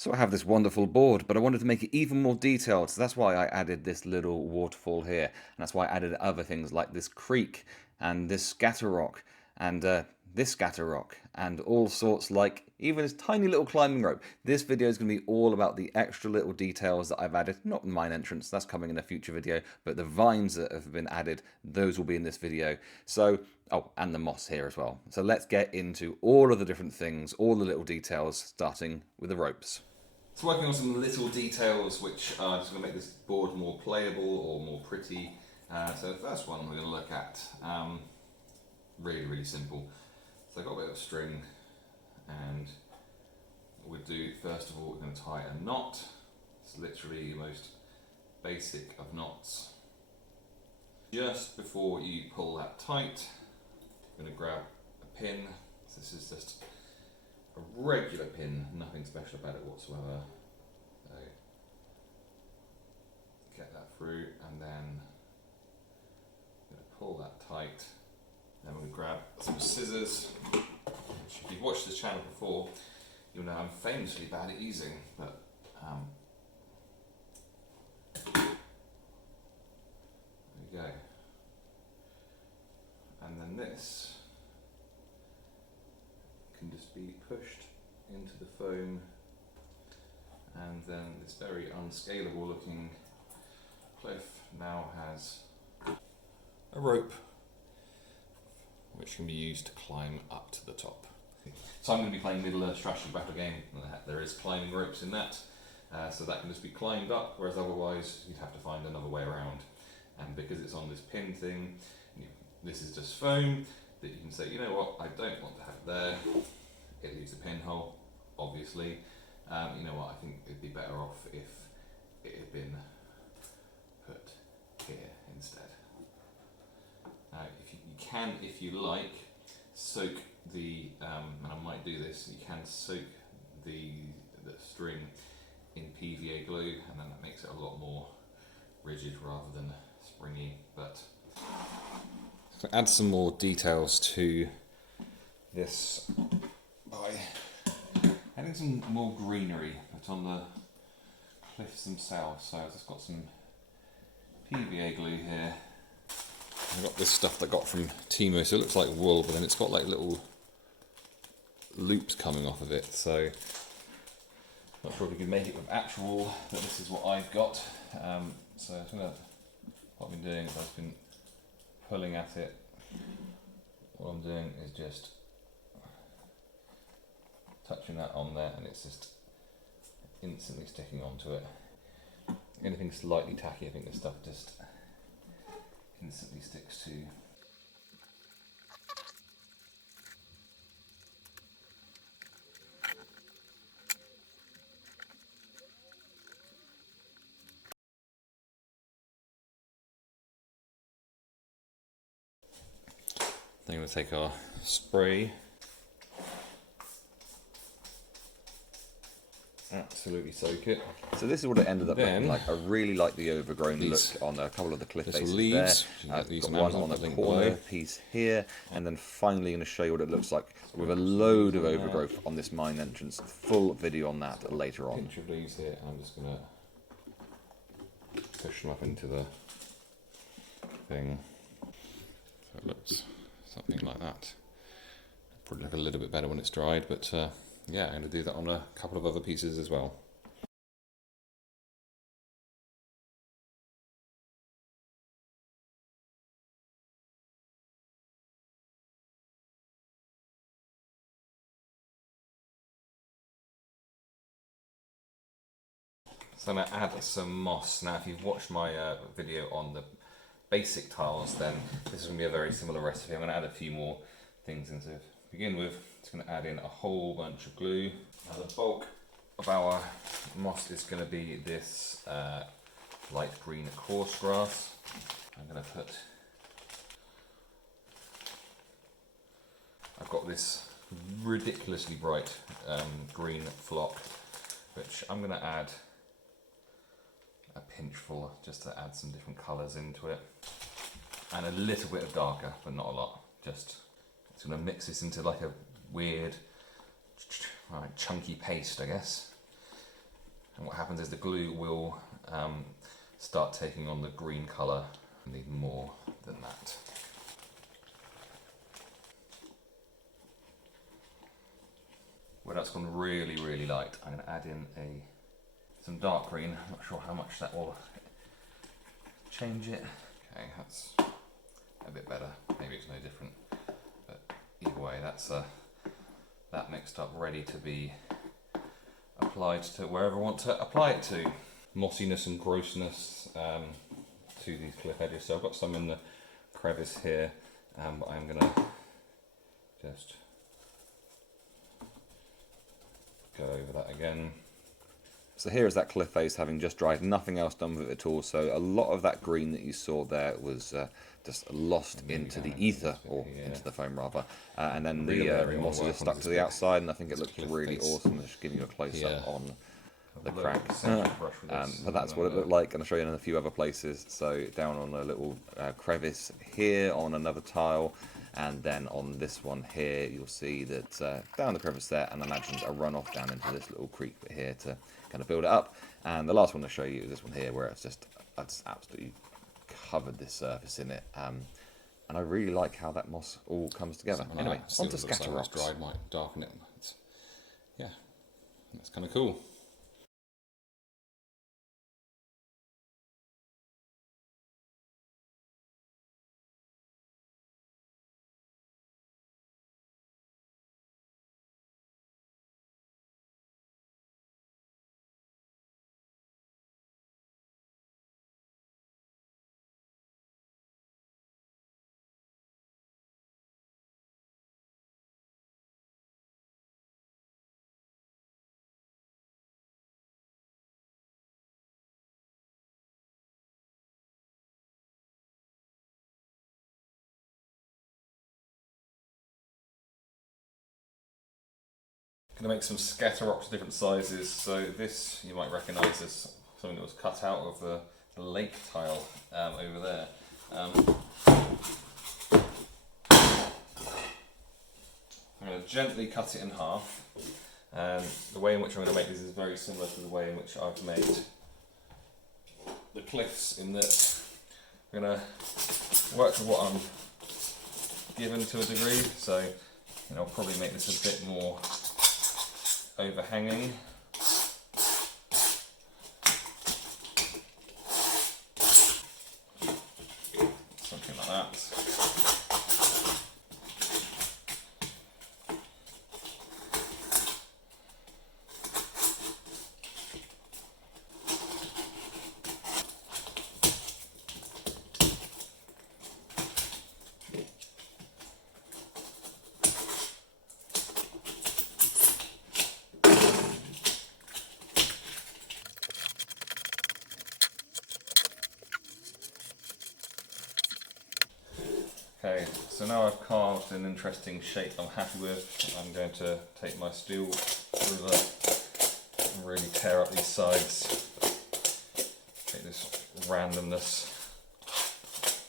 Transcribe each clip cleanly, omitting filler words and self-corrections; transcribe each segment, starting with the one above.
So I have this wonderful board, but I wanted to make it even more detailed, so that's why I added this little waterfall here, and that's why I added other things like this creek, and this scatter rock, and this scatter rock, and all sorts, like even this tiny little climbing rope. This video is going to be all about the extra little details that I've added, not mine entrance, that's coming in a future video, but the vines that have been added, those will be in this video. So, oh, and the moss here as well. So let's get into all of the different things, all the little details, starting with the ropes. So working on some little details which are just going to make this board more playable or more pretty. So the first one we're going to look at, really simple. So I've got a bit of string, and what we'll do first of all, we're going to tie a knot. It's literally the most basic of knots. Just before you pull that tight, you're going to grab a pin. So this is just a regular pin, nothing special about it whatsoever. So get that through, and then I'm going to pull that tight. Then we're going to grab some scissors, which if you've watched this channel before, you'll know I'm famously bad at using, but there we go. And then this can just be pushed into the foam, and then this very unscalable looking cliff now has a rope which can be used to climb up to the top. So I'm going to be playing Modular strategy battle game. There is climbing ropes in that, so that can just be climbed up, whereas otherwise you'd have to find another way around. And because it's on this pin thing, this is just foam that you can say, you know what, I don't want to have it there. It leaves a pinhole, obviously. You know what, I think it'd be better off if it had been put here instead. If you can, if you like, soak the, and I might do this, you can soak the string in PVA glue, and then that makes it a lot more rigid rather than springy. But so add some more details to this by adding some more greenery, but on the cliffs themselves. So I've just got some PVA glue here. I've got this stuff that I got from Timo, so it looks like wool, but then it's got like little loops coming off of it. So not sure if we can make it with actual wool, but this is what I've got. So what I've been doing is I've been pulling at it. What I'm doing is just touching that on there, and it's just instantly sticking onto it. Anything slightly tacky, I think this stuff just instantly sticks to. Then we're going to take our spray, absolutely soak it. So this is what it ended up looking like. I really like the overgrown look on a couple of the cliff faces leaves there. I've got one on a corner piece here, and then finally going to show you what it looks like with a load of overgrowth on this mine entrance. Full video on that later on. Pinch of leaves here, and I'm just going to push them up into the thing. So it looks something like that. Probably look a little bit better when it's dried, but yeah, I'm going to do that on a couple of other pieces as well. So I'm going to add some moss. Now if you've watched my video on the basic tiles, then this is going to be a very similar recipe. I'm going to add a few more things in. So to begin with, it's going to add in a whole bunch of glue. Now the bulk of our moss is going to be this light green coarse grass. I'm going to put, I've got this ridiculously bright green flock, which I'm going to add a pinch full just to add some different colours into it, and a little bit of darker, but not a lot. Just it's going to mix this into like a weird chunky paste, I guess. And what happens is the glue will start taking on the green colour. I need more than that. Where that's gone really, really light, I'm going to add in some dark green. I'm not sure how much that will change it. Okay, that's a bit better. Maybe it's no different. But either way, that's that mixed up, ready to be applied to wherever I want to apply it to. Mossiness and grossness to these cliff edges. So I've got some in the crevice here, but I'm going to just go over that again. So here is that cliff face having just dried, nothing else done with it at all. So a lot of that green that you saw there was just lost into the ether, or into the foam rather. And then the moss is just stuck to the outside, and I think it looks really awesome. Just giving you a close up on the crack. But that's what it looked like, and I'll show you in a few other places. So down on a little crevice here, on another tile, and then on this one here, you'll see that down the crevice there, and I imagine a runoff down into this little creek here to kind of build it up. And the last one to show you is this one here, where it's absolutely covered this surface in it. And I really like how that moss all comes together. Anyway, onto scatter rocks. Dried might darken it. Yeah, that's kind of cool. Going to make some scatter rocks of different sizes. So this you might recognise as something that was cut out of the lake tile over there. I'm going to gently cut it in half, and the way in which I'm going to make this is very similar to the way in which I've made the cliffs, in that I'm going to work with what I'm given to a degree. So I'll probably make this a bit more overhanging. Something like that. Okay, so now I've carved an interesting shape I'm happy with. I'm going to take my steel ruler and really tear up these sides. Take this randomness,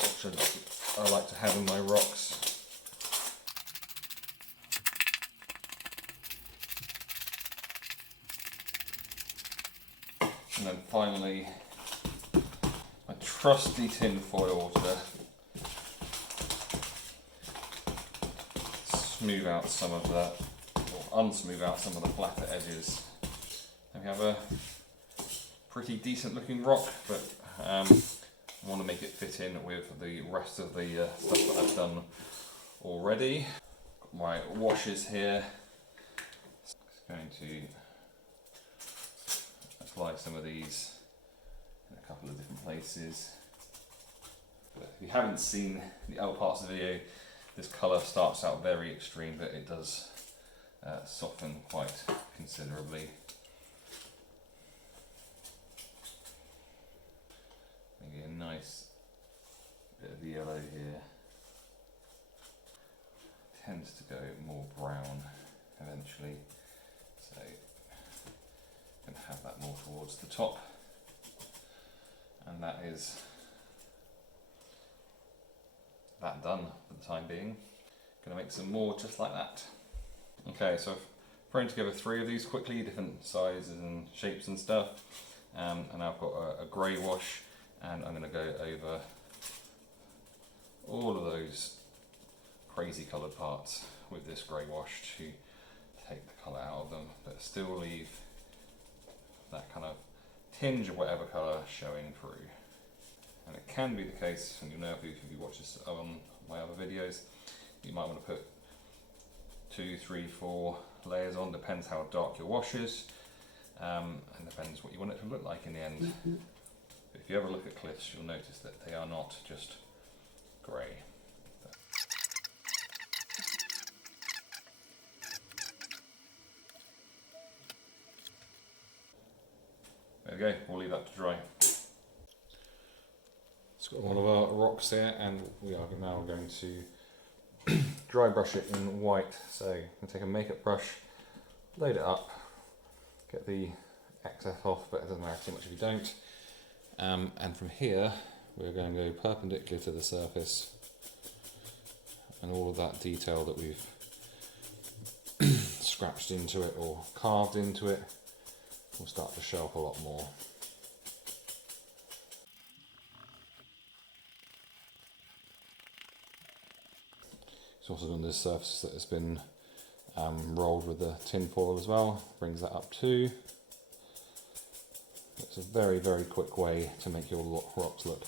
which I like to have in my rocks. And then finally, my trusty tin foil to smooth out some of the, or unsmooth out some of the flatter edges. And we have a pretty decent looking rock, but I want to make it fit in with the rest of the stuff that I've done already. Got my washes here. Just going to apply some of these in a couple of different places. But if you haven't seen the other parts of the video, this colour starts out very extreme, but it does soften quite considerably. Maybe a nice bit of yellow here. Tends to go more brown eventually, so I'm going to have that more towards the top, and that is that done for the time being. Going to make some more just like that. Okay, so I've Throwing together 3 of these quickly, different sizes and shapes and stuff. And I've got a grey wash, and I'm going to go over all of those crazy coloured parts with this grey wash to take the colour out of them, but still leave that kind of tinge of whatever colour showing through. And it can be the case, and you know if you watch this on my other videos, you might want to put 2, 3, 4 layers on, depends how dark your wash is, and depends what you want it to look like in the end. But if you ever look at cliffs, you'll notice that they are not just grey. There we go, we'll leave that to dry. It's got one of our rocks here, and we are now going to dry brush it in white. So you can take a makeup brush, load it up, get the excess off, but it doesn't matter too much if you don't. And from here, we're going to go perpendicular to the surface, and all of that detail that we've scratched into it or carved into it will start to show up a lot more. It's also done this surface that has been rolled with the tin foil as well, brings that up too. It's a very, very quick way to make your rocks look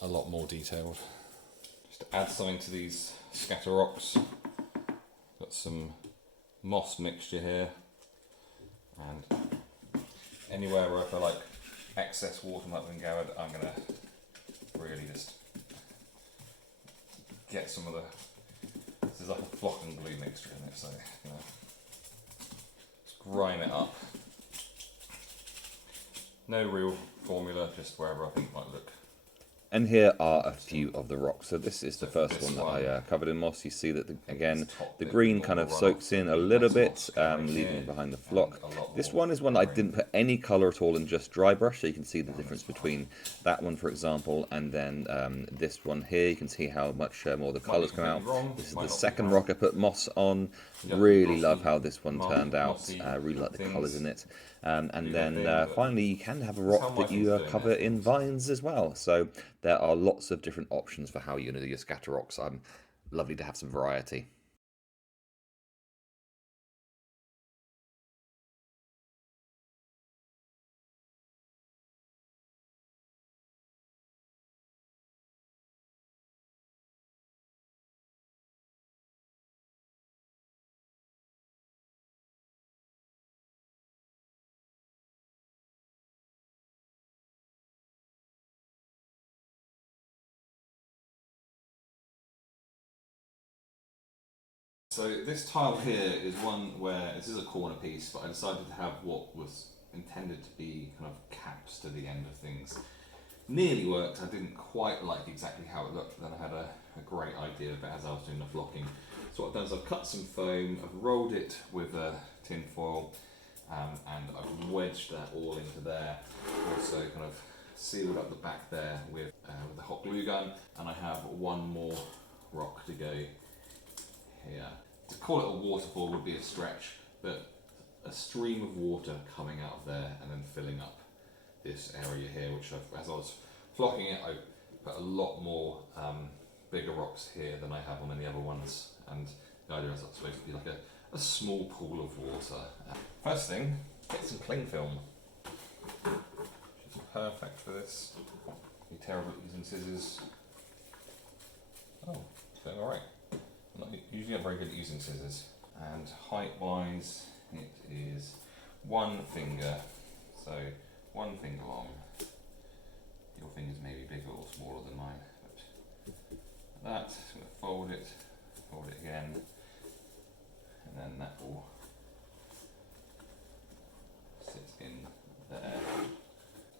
a lot more detailed. Just to add something to these scatter rocks, got some moss mixture here, and anywhere where I feel like excess water might have been gathered, I'm going to really just get some of the, this is like a flock and glue mixture in it, so you know, just grime it up. No real formula, just wherever I think it might look. And here are a few of the rocks. So this is the first one that I covered in moss. You see that, again, the green kind of soaks in a little bit, leaving it behind the flock. This one is one that I didn't put any colour at all and just dry brush, so you can see the difference between that one, for example, and then this one here. You can see how much more the colours come out. This is the second rock I put moss on. Really love how this one turned out. Really like the colours in it. And then finally, you can have a rock that you cover in vines as well. So there are lots of different options for how you're going to do your scatter rocks. Lovely to have some variety. So this tile here is one where, this is a corner piece, but I decided to have what was intended to be kind of caps to the end of things. Nearly worked, I didn't quite like exactly how it looked, then I had a great idea about as I was doing the flocking. So what I've done is I've cut some foam, I've rolled it with a tin foil, and I've wedged that all into there. Also kind of sealed up the back there with the hot glue gun, and I have one more rock to go here. To call it a waterfall would be a stretch, but a stream of water coming out of there and then filling up this area here, which as I was flocking it, I put a lot more bigger rocks here than I have on any other ones, and the idea is it's supposed to be like a small pool of water. First thing, get some cling film, which is perfect for this. Be terrible at using scissors. Oh, it's going alright. I'm usually not very good at using scissors. And height-wise, it is 1 finger, so 1 finger long. Your fingers may be bigger or smaller than mine, but that, just going to fold it again, and then that will sit in there.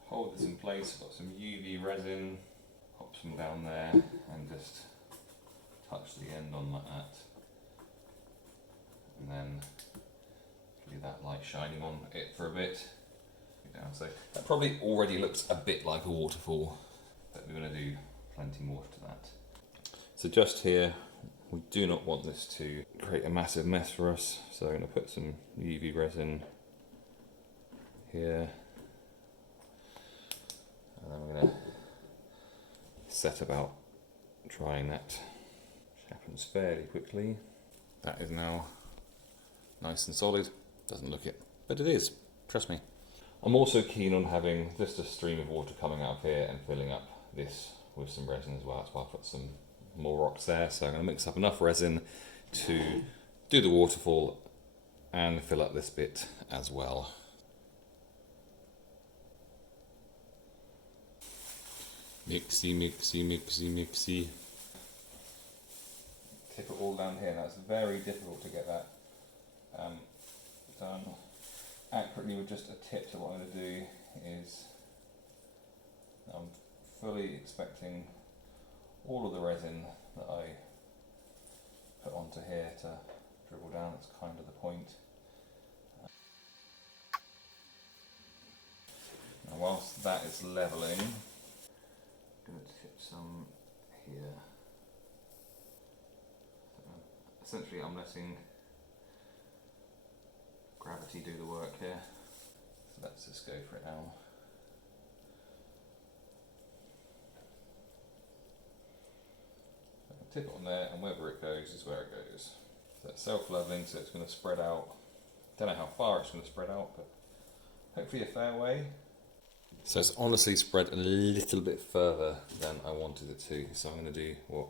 Hold this in place. I've got some UV resin, pop some down there, and just touch the end on like that, and then leave that light shining on it for a bit. So that probably already looks a bit like a waterfall, but we're going to do plenty more to that. So just here, We do not want this to create a massive mess for us, so I'm going to put some UV resin here, and then we're going to set about drying that, which happens fairly quickly. That is now nice and solid. Doesn't look it, but it is, trust me. I'm also keen on having just a stream of water coming out of here and filling up this with some resin as well. That's why I put some more rocks there. So I'm going to mix up enough resin to do the waterfall and fill up this bit as well. Mixy, mixy, mixy, mixy. Tip it all down here. Now it's very difficult to get that done accurately with just a tip. So what I'm going to do is, I'm fully expecting all of the resin that I put onto here to dribble down. That's kind of the point. Now whilst that is levelling, I'm going to tip some here. Essentially I'm letting gravity do the work here. So let's just go for it now. Tip it on there, and wherever it goes is where it goes. So it's self-leveling, so it's going to spread out. Don't know how far it's going to spread out, but hopefully a fair way. So it's honestly spread a little bit further than I wanted it to. So I'm going to do what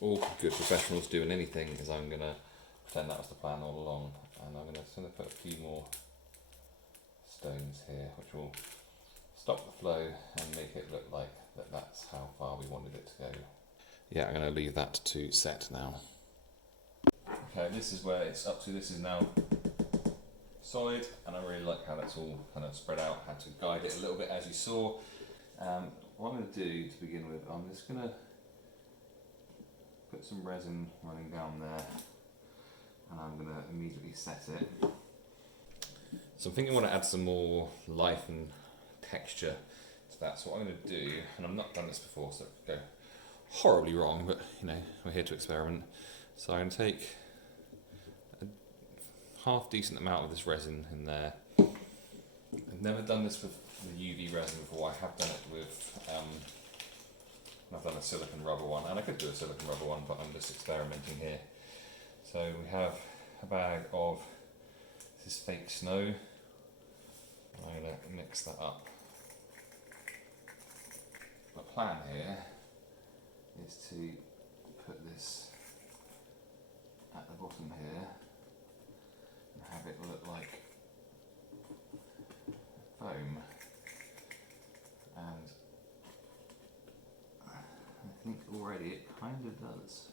all good professionals do in anything, is I'm going to pretend that was the plan all along, and I'm going to put a few more stones here, which will stop the flow and make it look like that's how far we wanted it to go. Yeah, I'm going to leave that to set now. Okay, this is where it's up to. This is now solid, and I really like how that's all kind of spread out. Had to guide it a little bit, as you saw. What I'm going to do to begin with, I'm just going to put some resin running down there, and I'm going to immediately set it. So I'm thinking I want to add some more life and texture to that. So what I'm going to do, and I've not done this before, so it could go horribly wrong, but you know, we're here to experiment. So I'm going to take a half decent amount of this resin in there. I've never done this with the UV resin before. I have done it with I've done a silicone rubber one, and I could do a silicone rubber one, but I'm just experimenting here. So we have a bag of this is fake snow. I'm going to mix that up. The plan here is to put this at the bottom here and have it look like foam, and I think already it kind of does.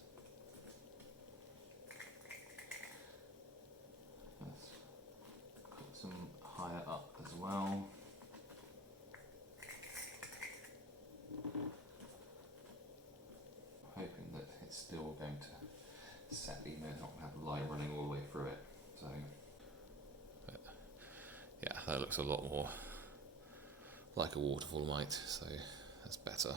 Let's put some higher up as well. Hoping that it's still going to set, even though it's not going to have light running all the way through it. So, but yeah, that looks a lot more like a waterfall might, so that's better.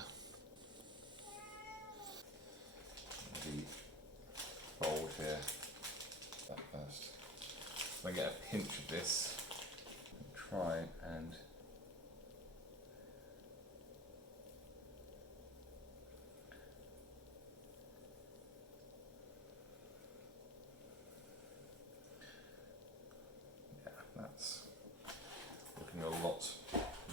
The fold here, that first. So I get a pinch of this and try and that's looking a lot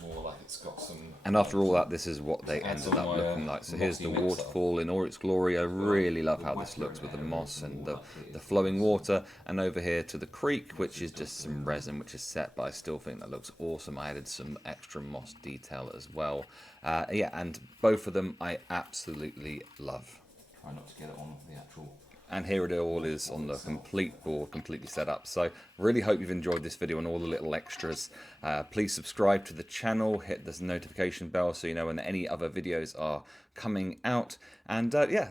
more like it's got some. And after all that, this is what they ended up looking like. So here's the waterfall in all its glory. I really love how this looks with the moss and the flowing water. And over here to the creek, which is just some resin, which is set, but I still think that looks awesome. I added some extra moss detail as well. Yeah, and both of them I absolutely love. Try not to get it on the actual. And here it all is on the complete board, completely set up. So really hope you've enjoyed this video and all the little extras. Please subscribe to the channel, hit the notification bell so you know when any other videos are coming out. And yeah,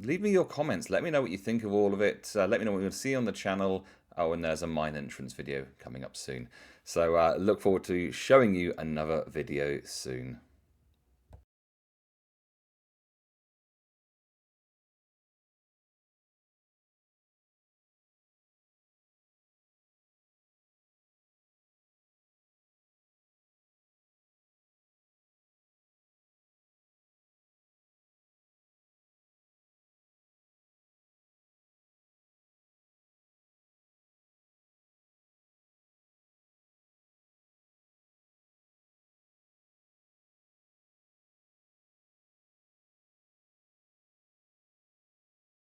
leave me your comments. Let me know what you think of all of it. Let me know what you want to see on the channel. Oh, and there's a mine entrance video coming up soon. So look forward to showing you another video soon.